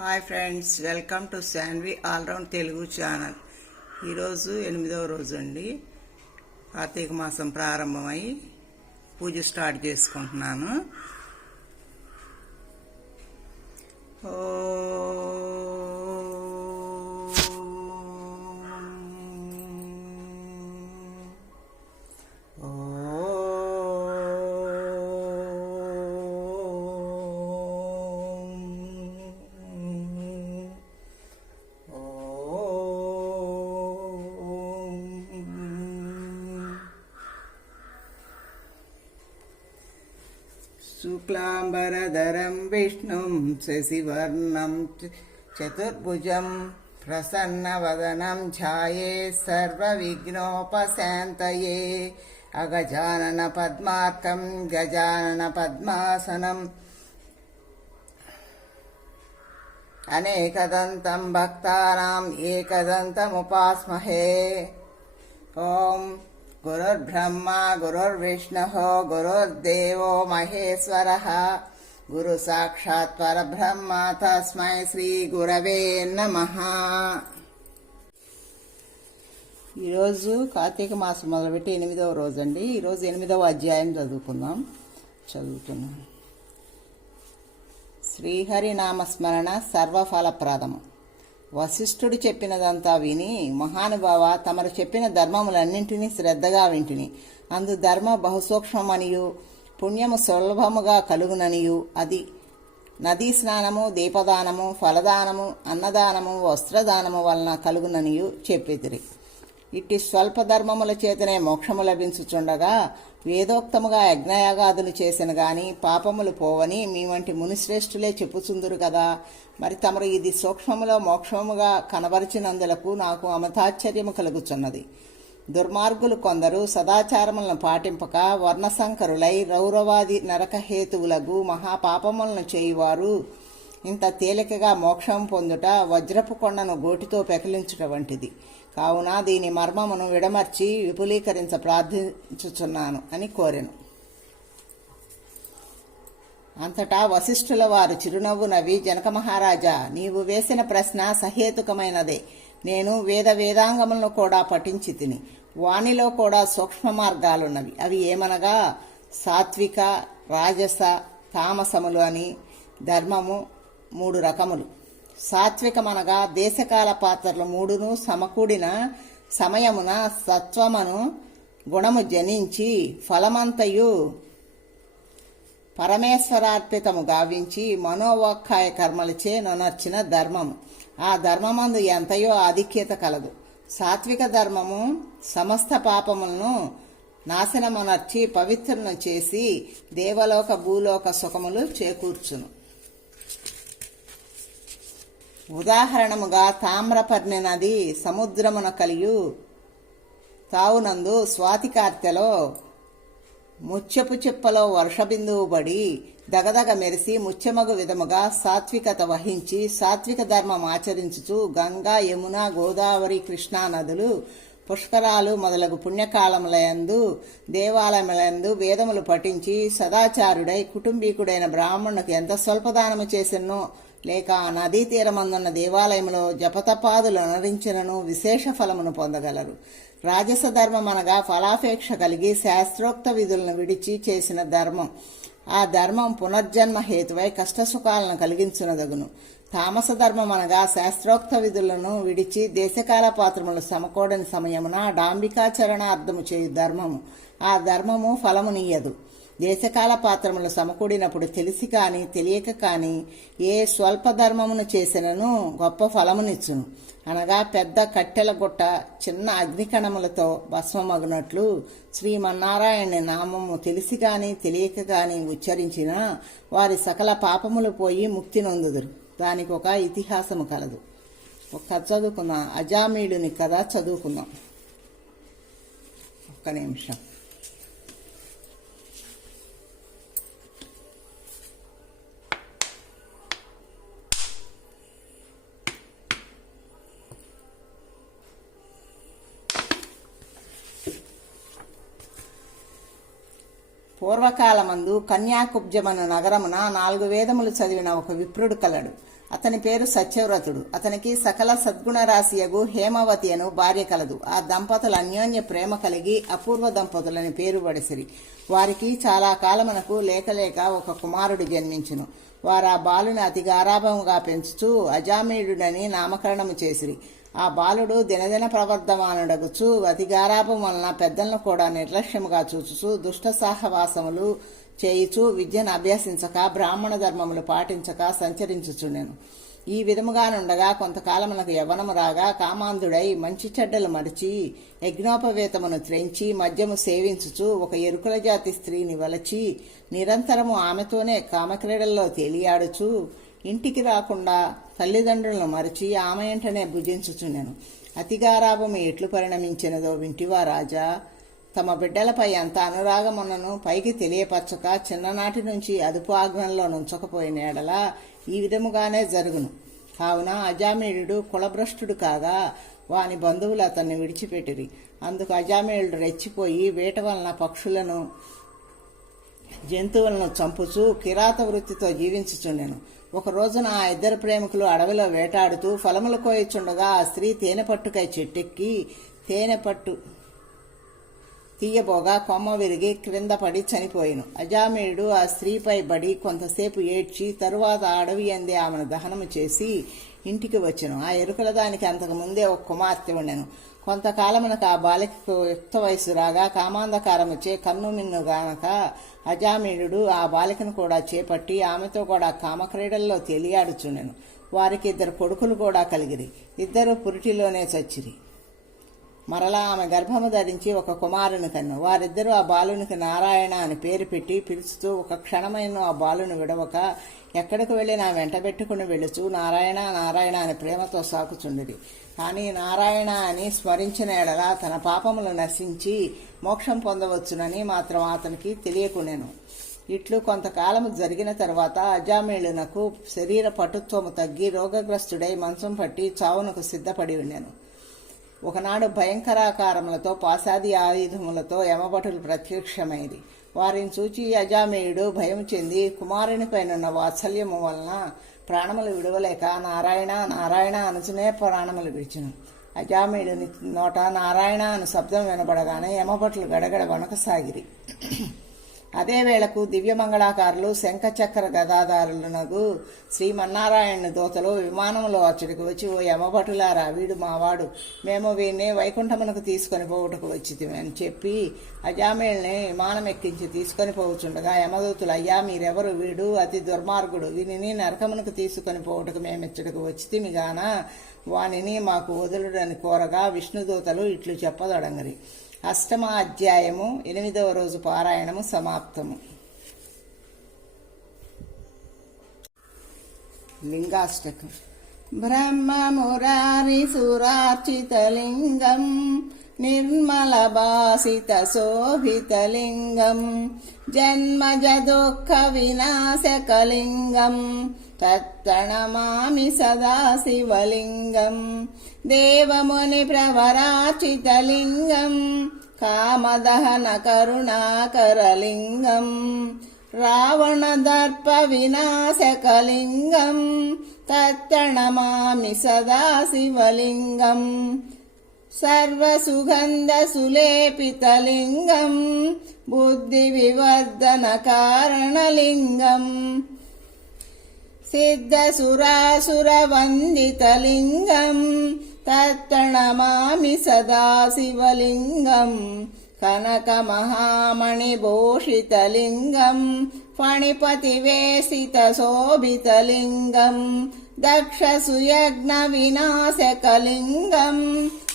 Hi friends welcome to Shanvi all round Telugu channel. ఈరోజు ఎనిమిదవ రోజు అండి. కార్తీక మాసం ప్రారంభమై పూజ స్టార్ట్ చేసుకుంటున్నాను. ఓ శుక్లాంబరధరం విష్ణుం శశివర్ణం చ- చతుర్భుజం ప్రసన్నవదనం ఛాయే సర్వవిఘ్నోపశాంతయే అగజానన పద్మార్కం గజానన పద్మాసనం అనేకదంతం భక్తానాం ఏకదంతముపాస్మహే ఓం గురుర్బ్రహ్మ గురుర్విష్ణు గురుర్దేవో మహేశ్వర గురు సాక్షాత్ పరబ్రహ్మ తస్మై శ్రీ గురవే నమ ఈరోజు కార్తీక మాసం మొదలుపెట్టి ఎనిమిదవ రోజు అండి ఈరోజు ఎనిమిదవ అధ్యాయం చదువుకుందాం. చదువుతున్నాం. శ్రీహరి నామస్మరణ సర్వఫలప్రదము. వశిష్ఠుడు చెప్పినదంతా విని మహానుభావ తమరు చెప్పిన ధర్మములన్నింటినీ శ్రద్ధగా వింటిని. అందు ధర్మ బహుసూక్ష్మమనియు పుణ్యము సులభముగా కలుగుననియు అది నదీ స్నానము దీపదానము ఫలదానము అన్నదానము వస్త్రదానము వలన కలుగుననియు చెప్పితిరి. ఇట్టి స్వల్ప ధర్మముల చేతనే మోక్షము లభించుచుండగా వేదోక్తముగా యజ్ఞయాగాదులు చేసిన గాని పాపములు పోవని మీ వంటి మునిశ్రేష్ఠులే చెప్పుచుందురు కదా. మరి తమరు ఇది సూక్ష్మములో మోక్షముగా కనబరిచినందులకు నాకు అమతాశ్చర్యము కలుగుచున్నది. దుర్మార్గులు కొందరు సదాచారములను పాటింపక వర్ణశంకరులై రౌరవాది నరకహేతువులకు మహాపాపములను చేయువారు. ఇంత తేలికగా మోక్షం పొందుట వజ్రపు కొండను గోటితో పెకిలించుట వంటిది. కావున దీని మర్మమును విడమర్చి విపులీకరించ ప్రార్థించుచున్నాను అని కోరెను. అంతటా వశిష్ఠుల వారు చిరునవ్వు నవ్వి జనక మహారాజా నీవు వేసిన ప్రశ్న సహేతుకమైనదే. నేను వేద వేదాంగములను కూడా పఠించి తిని వానిలో కూడా సూక్ష్మ మార్గాలున్నవి. అవి ఏమనగా సాత్విక రాజస తామసములు అని ధర్మము మూడు రకములు. సాత్వికమనగా దేశకాల పాత్రలు మూడును సమకూడిన సమయమున సత్వమును గుణము జనించి ఫలమంతయు పరమేశ్వరార్పితము గావించి మనోవాక్కాయ కర్మలచే నొనర్చిన ధర్మము. ఆ ధర్మమందు ఎంతయో ఆధిక్యత కలదు. సాత్విక ధర్మము సమస్త పాపములను నాశనమునర్చి పవిత్రను చేసి దేవలోక భూలోక సుఖములు చేకూర్చును. ఉదాహరణముగా తామ్రపర్ణి నది సముద్రమున కలియు. తావునందు స్వాతికార్తెలో ముత్యపు చిప్పలో వర్షబిందువు పడి దగదగ మెరిసి ముత్యమగు విధముగా సాత్వికత వహించి సాత్విక ధర్మం ఆచరించుచు గంగా యమున గోదావరి కృష్ణా నదులు పుష్కరాలు మొదలగు పుణ్యకాలములయందు దేవాలయములందు వేదములు పఠించి సదాచారుడై కుటుంబీకుడైన బ్రాహ్మణునికి ఎంత స్వల్పదానము చేసినో లేక ఆ నదీ తీరమందున్న దేవాలయంలో జపతపాదులు అనరించినను విశేష ఫలమును పొందగలరు. రాజస ధర్మం అనగా ఫలాపేక్ష కలిగి శాస్త్రోక్త విధులను విడిచి చేసిన ధర్మం. ఆ ధర్మం పునర్జన్మ హేతువై కష్టసుఖాలను కలిగించునదగును. తామస ధర్మం అనగా శాస్త్రోక్త విధులను విడిచి దేశకాల పాత్రములు సమకూడని సమయమున డాంబికాచరణ అర్థము చేయు ధర్మము. ఆ ధర్మము ఫలమునీయదు దేశకాల పాత్రములు సమకూడినప్పుడు తెలిసి కాని తెలియక కాని ఏ స్వల్ప ధర్మమును చేసినను గొప్ప ఫలమునిచ్చును. అనగా పెద్ద కట్టెల గుట్ట చిన్న అగ్నికణములతో భస్మమగునట్లు శ్రీమన్నారాయణ నామము తెలిసి గాని తెలియక గాని ఉచ్చరించిన వారి సకల పాపములు పోయి ముక్తి నొందుదురు. దానికి ఒక ఇతిహాసము కలదు. ఒక కథ చదువుకుందాం. అజామీయుడిని కథ చదువుకుందాం. ఒక్క నిమిషం. పూర్వకాలమందు కన్యాకుబ్జమను నగరమున నాలుగు వేదములు చదివిన ఒక విప్రుడు కలడు. అతని పేరు సత్యవ్రతుడు. అతనికి సకల సద్గుణ రాశియగు హేమవతి అను భార్య కలదు. ఆ దంపతులు అన్యోన్య ప్రేమ కలిగి అపూర్వ దంపతులని పేరు పడిసిరి వారికి చాలా కాలమునకు లేక లేక ఒక కుమారుడు జన్మించును. వారు ఆ బాలుని అతి గారాభముగా పెంచుతూ అజామీయుడని నామకరణము చేసిరి. ఆ బాలుడు దినదిన ప్రవర్ధమానుడగుచు అతి గారాభం వలన పెద్దలను కూడా నిర్లక్ష్యముగా చూచుచు దుష్ట సాహవాసములు చేయుచు విద్యను అభ్యసించక బ్రాహ్మణ ధర్మములు పాటించక సంచరించుచుండెను. ఈ విధముగానుండగా కొంతకాలమునకు యవ్వనము రాగా కామాంధుడై మంచి చెడ్డలు మరిచి యజ్ఞోపవేతమును త్రెంచి మద్యము సేవించుచు ఒక ఎరుకుల జాతి స్త్రీని వలచి నిరంతరము ఆమెతోనే కామక్రీడల్లో తేలియాడుచు ఇంటికి రాకుండా తల్లిదండ్రులను మరిచి ఆమె వెంటనే భుజించుచున్నాను అతిగారాభము ఎట్లు పరిణమించినదో వింటివా రాజా? తమ బిడ్డలపై ఎంత అనురాగమున్నను పైకి తెలియపరచక చిన్ననాటి నుంచి అదుపు ఆజ్ఞల్లో నుంచకపోయిన ఎడల ఈ విధముగానే జరుగును. కావున అజామీయుడు కులభ్రష్టుడు కాగా వాని బంధువులు అతన్ని విడిచిపెట్టిరి. అందుకు అజామీయుడు రెచ్చిపోయి వేట వలన పక్షులను జంతువులను చంపుచూ కిరాత వృత్తితో జీవించుచుండెను. ఒక రోజున ఆ ఇద్దరు ప్రేమికులు అడవిలో వేటాడుతూ ఫలములు కోయిచుండగా ఆ స్త్రీ తేనె పట్టుకై చెట్టెక్కి తేనె పట్టు తీయబోగా కొమ్మ విరిగి క్రింద పడి చనిపోయిను. అజామేయుడు ఆ స్త్రీపై బడి కొంతసేపు ఏడ్చి తరువాత అడవి అందే ఆమెను దహనము చేసి ఇంటికి వచ్చాను. ఆ ఎరుకల దానికి అంతకు ముందే ఒక కుమార్తె ఉండెను. కొంతకాలమునకు ఆ బాలికకు యుక్త వయసు రాగా కామాంధకారముచే కన్ను మిన్ను గానక అజామీయుడు ఆ బాలికను కూడా చేపట్టి ఆమెతో కూడా కామక్రీడల్లో తెలియాడుచుండెను. వారికి ఇద్దరు కొడుకులు కూడా కలిగిరి. ఇద్దరు పురిటిలోనే చచ్చిరి. మరలా ఆమె గర్భము ధరించి ఒక కుమారుని కన్ను. వారిద్దరూ ఆ బాలునికి నారాయణ అని పేరు పెట్టి పిలుస్తూ ఒక క్షణమైన ఆ బాలుని విడవక ఎక్కడికి వెళ్ళి నా వెంటబెట్టుకుని వెళుచు నారాయణ నారాయణ అని ప్రేమతో సాకుచుండిరి. కానీ నారాయణ అని స్మరించిన ఎడల తన పాపములు నశించి మోక్షం పొందవచ్చునని మాత్రం అతనికి తెలియకునేను ఇట్లు కొంతకాలము జరిగిన తర్వాత అజామేళునకు శరీర పటుత్వము తగ్గి రోగగ్రస్తుడై మంచం పట్టి చావునకు సిద్ధపడి ఉన్నాను ఒకనాడు భయంకరాకారములతో పాశాది ఆయుధములతో యమభటులు ప్రత్యక్షమైంది. వారిని చూచి అజామేయుడు భయం చెంది కుమారునిపైనున్న వాత్సల్యము వలన ప్రాణములు విడవలేక నారాయణ నారాయణ అనుచునే ప్రాణములు విడిచును అజామేయుడిని నోట నారాయణ అను శబ్దం వినబడగానే యమభటులు గడగడ వణకసాగిరి. అదే వేళకు దివ్యమంగళాకారులు శంఖచక్ర గదాదారులనగు శ్రీమన్నారాయణ దూతలు విమానంలో అచ్చడికి వచ్చి ఓ యమభటులారా వీడు మావాడు. మేము వీడిని వైకుంఠమునకు తీసుకొని పోవుటకు వచ్చితిమి అని చెప్పి అజామేళ్ళని విమానం ఎక్కించి తీసుకొని పోవచ్చుండగా యమదూతులు అయ్యా మీరెవరు? వీడు అతి దుర్మార్గుడు. వీనిని నరకమునకు తీసుకొని పోవుటకు మేమిచ్చడికి వచ్చితిమి గాన. వానిని మాకు వదులుడని కోరగా విష్ణుదూతలు ఇట్లు చెప్పదొడంగరి. అష్టమ అధ్యాయము ఎనిమిదవ రోజు పారాయణము సమాప్తము. లింగాష్టకం. బ్రహ్మమురారి సురార్చితలింగం నిర్మల భాసిత శోభితలింగం జన్మజ దుఃఖ వినాశకలింగం తత్తణమామి సదా శివలింగం దేవముని ప్రవరాచితలింగం కామదహన కరుణాకరలింగం రావణదర్ప వినాశకలింగం తత్తణమామి సదా శివలింగం సర్వసుగంధసులేపితలింగం బుద్ధివివర్ధనకారణలింగం సిద్ధసురాసురవందితలింగం తత్తణమామి సదా శివలింగం. కనకమహామణిభూషితలింగం ఫణిపతివేసితశోభితలింగం దక్షసుయజ్ఞవినాశకలింగం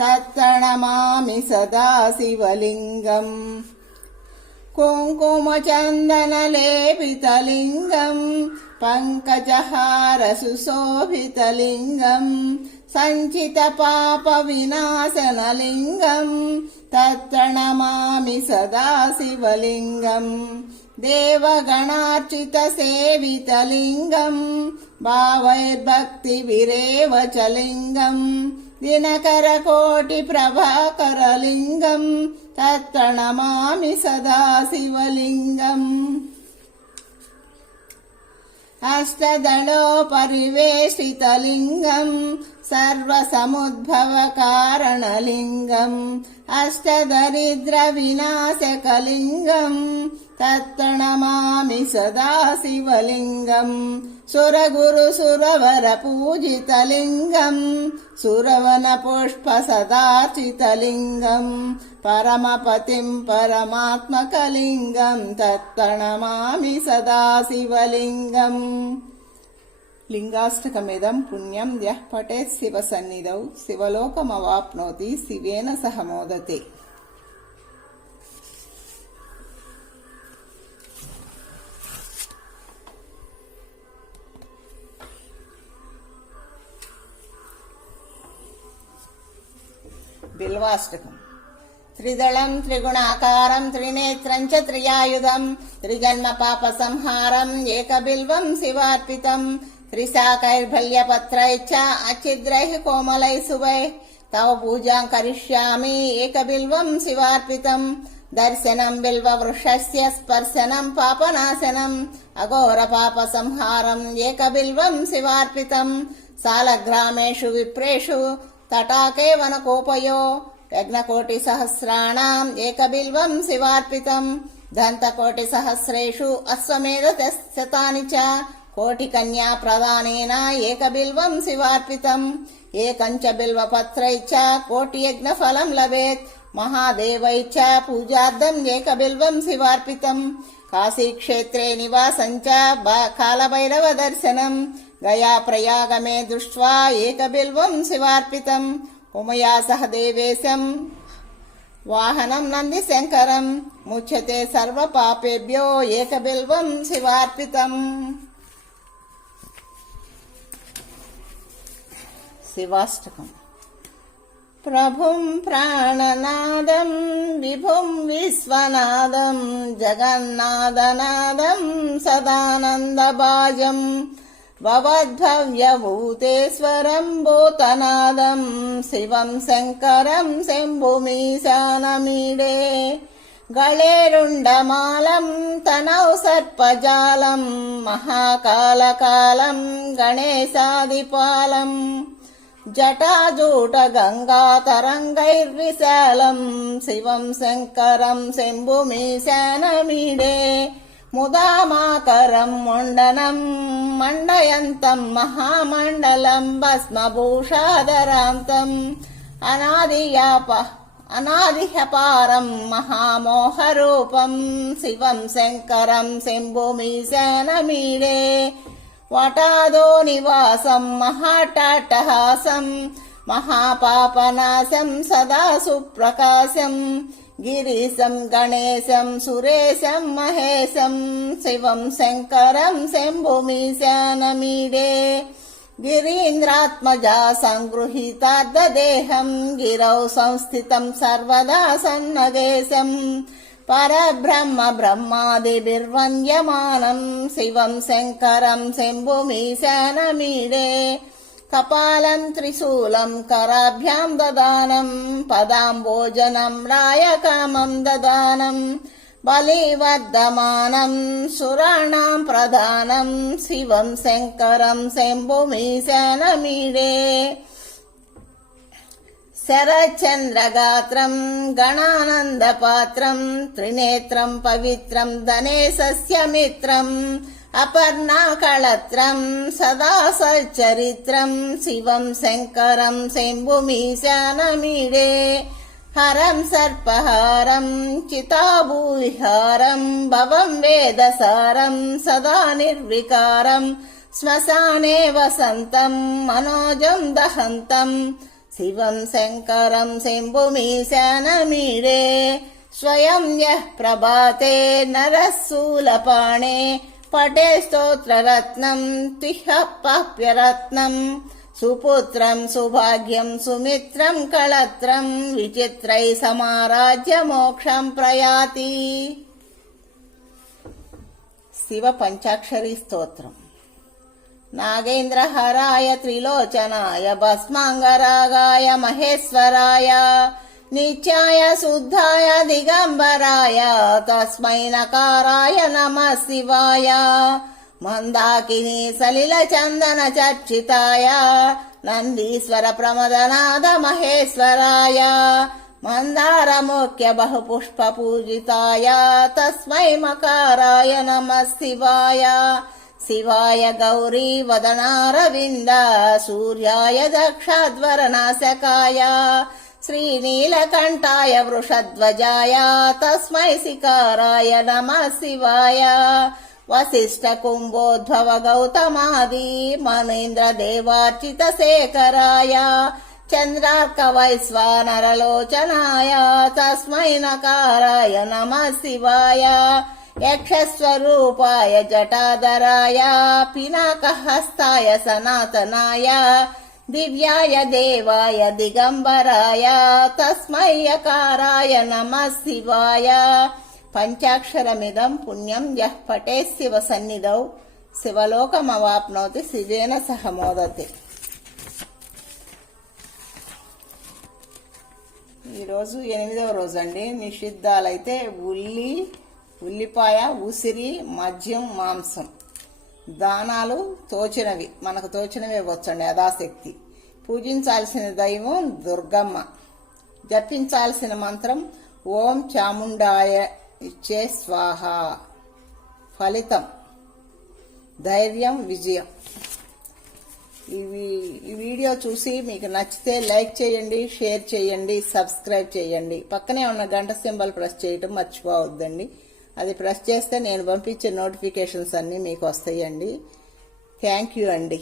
తత్తణమామి సదా సంచిత పాప వినాశనలింగం తత్తణమామి సదా శివలింగం. దేవగణార్చిత సేవితలింగం భావైర్భక్తి విరేవచలింగం దినకరకోటి ప్రభాకరలింగం తత్తణమామి సదా శివలింగం. అష్టదళోపరివేషితలింగం सर्वसमुद्भवकारणलिङ्गम् अष्टदरिद्रविनाशकलिङ्गम् तत्प्रणमामि सदा शिवलिङ्गम् सुरगुरुसुरवरपूजितलिङ्गम् सुरवनपुष्पसदार्चितलिङ्गम् परमपतिम् परमात्मकलिङ्गम् तत्प्रणमामि सदा शिवलिङ्गम् లింగాష్టకమిదం పుణ్యం యః పఠేత్ శివ సన్నిధౌ. శివలోకమవాప్నోతి శివేన సహ మోదతే. బిల్వాష్టకం. త్రిదళం త్రిగుణాకారం త్రినేత్రం చ త్రియాయుధం. త్రిజన్మ పాప సంహారం ఏకబిల్వం శివార్పితం. త్రిశాకైర్భల్యపత్రై చ అచిద్రైః కోమలై శుభై తవ పూజాం కరిష్యామి ఏకబిల్వం శివార్పితం దర్శనం బిల్వవృక్షస్య స్పర్శనం పాపనాశనం అఘోర పాప సంహారం ఏకబిల్వం శివార్పితం సాలగ్రామేషు విప్రేషు తటాకే వనకోపయో యజ్ఞకోటి సహస్రాణం ఏకబిల్వం శివార్పితం దంతకోటి కోటి కన్యా ప్రదానేన ఏకబిల్వం శివార్పితం. ఏకంచ బిల్వపత్రై చ కోటి యజ్ఞ ఫలం లభేత్. మహాదేవైచ చ పూజార్థం ఏకబిల్వం శివార్పితం. కాశీక్షేత్రే నివాసం చ కాలభైరవ దర్శనం గయా ప్రయాగమే దృష్ట్వా ఏకబిల్వం శివార్పితం. ఉమయా సహ దేవేశం వాహనం నంది శంకరం. ముచ్యతే సర్వ పాపేభ్యో ఏకబిల్వం శివార్పితం. శివాష్టకం. ప్రభుం ప్రాణనాదం విభుం విశ్వనాదం జగన్నాథనాదం సదానందబాజం భవద్భవ్యభూతేశ్వరం భూతనాదం శివం శంకరం శంభుమీశానమీడే గళేరుండమాలం తనౌ సర్పజాలం మహాకాలకాలం గణేశాదిపాలం. జటాజూట గంగాతరంగైర్విశాలం శివం శంకరం శంభుమీశానమీడే ముదామాకరం ముండనం మండయంతం మహామండలం భస్మభూషాదరాంతం అనాదియాప అనాదిహపారం మహామోహరూపం శివం శంకరం శంభుమీశానమీడే वटादो निवासम् महाटाटहासम् महापापनाशम् सदा सुप्रकाशम् गिरीशम् गणेशम् सुरेशम् महेशम् शिवम् शङ्करं शम्भूमिशानमीडे गिरीन्द्रात्मजा सङ्गृहीता गिरौ संस्थितम् सर्वदा सन्नदेशम् పరబ్రహ్మ బ్రహ్మాదిభిర్వంద్యమానం శివం శంకరం శంభుమీశానమీడే కపాలం త్రిశూలం కరాభ్యాం దదానం. పదాంబోజనం రాయకామం దదానం. బలివర్ధమానం సురాణాం ప్రధానం. శివం శంకరం శంభుమీశానమీడే शरच्चन्द्रगात्रम् गणानन्दपात्रम् त्रिनेत्रम् पवित्रम् धनेशस्य मित्रम् अपर्णा सदा सच्चरित्रम् शिवम् शङ्करम् शम्भुमीशानमीडे हरम् सर्पहारम् चिताभूहारम् भवम् वेदसारम् सदा निर्विकारम् श्मशाने वसन्तम् मनोजम् दहन्तम् शिवम् शङ्करम् शम्भुमीशानमीडे स्वयम् यः प्रभाते नरः शूलपाणे पटे स्तोत्ररत्नम् तिह पाप्यरत्नम् सुपुत्रम् सुभाग्यम् सुमित्रम् कळत्रम् विचित्रैः समाराज्य मोक्षम् प्रयाति। शिवपञ्चाक्षरी स्तोत्रम्। నాగేంద్రహరాయ త్రిలోచనాయ భస్మాంగరాగాయ మహేశ్వరాయ నిత్యాయ శుద్ధాయ దిగంబరాయ తస్మై నకారాయ నమ శివాయ మందాకిని సలిల చందన చర్చితాయ నందీశ్వర ప్రమదనాథ మహేశ్వరాయ మందార ముఖ్య బహుపుష్ప పూజితాయ తస్మై మకారాయ నమ శివాయ శివాయ గౌరీ వదనారవింద సూర్యాయ దక్షాధ్వరనాశకాయ శ్రీనీలకంఠాయ వృషధ్వజాయ తస్మై శికారాయ నమ శివాయ వశిష్ఠ కుంభోద్భవ గౌతమాది మనేంద్ర దేవార్చిత శేఖరాయ చంద్రార్క వైశ్వానరలోచనాయ తస్మై నకారాయ నమ శివాయ యక్షస్వరూపాయ జటాధరాయ పినాకహస్తాయ సనాతనాయ దివ్యాయ దేవాయ దిగంబరాయ తస్మయ్యకారాయ నమ శివాయ పంచాక్షరమిదం పుణ్యం యః పటే శివ సన్నిధౌ. శివలోకమవాప్నోతి శివేన సహ మోదతి. ఈరోజు ఎనిమిదవ రోజు అండి నిషిద్ధాలైతే ఉల్లి ఉల్లిపాయ ఉసిరి మద్యం మాంసం. దానాలు తోచినవి. మనకు తోచినవి ఇవ్వచ్చండి యథాశక్తి. పూజించాల్సిన దైవం దుర్గమ్మ. జపించాల్సిన మంత్రం ఓం చాముండాయ ఇచ్చే స్వాహ. ఫలితం. ధైర్యం విజయం. ఇవి ఈ వీడియో చూసి మీకు నచ్చితే లైక్ చేయండి షేర్ చేయండి సబ్స్క్రైబ్ చేయండి. పక్కనే ఉన్న గంట సింబల్ ప్రెస్ చేయటం మర్చిపోవద్దండి. అది ప్రెస్ చేస్తే నేను పంపించే నోటిఫికేషన్స్ అన్నీ మీకు వస్తాయండి. థ్యాంక్ యూ అండి.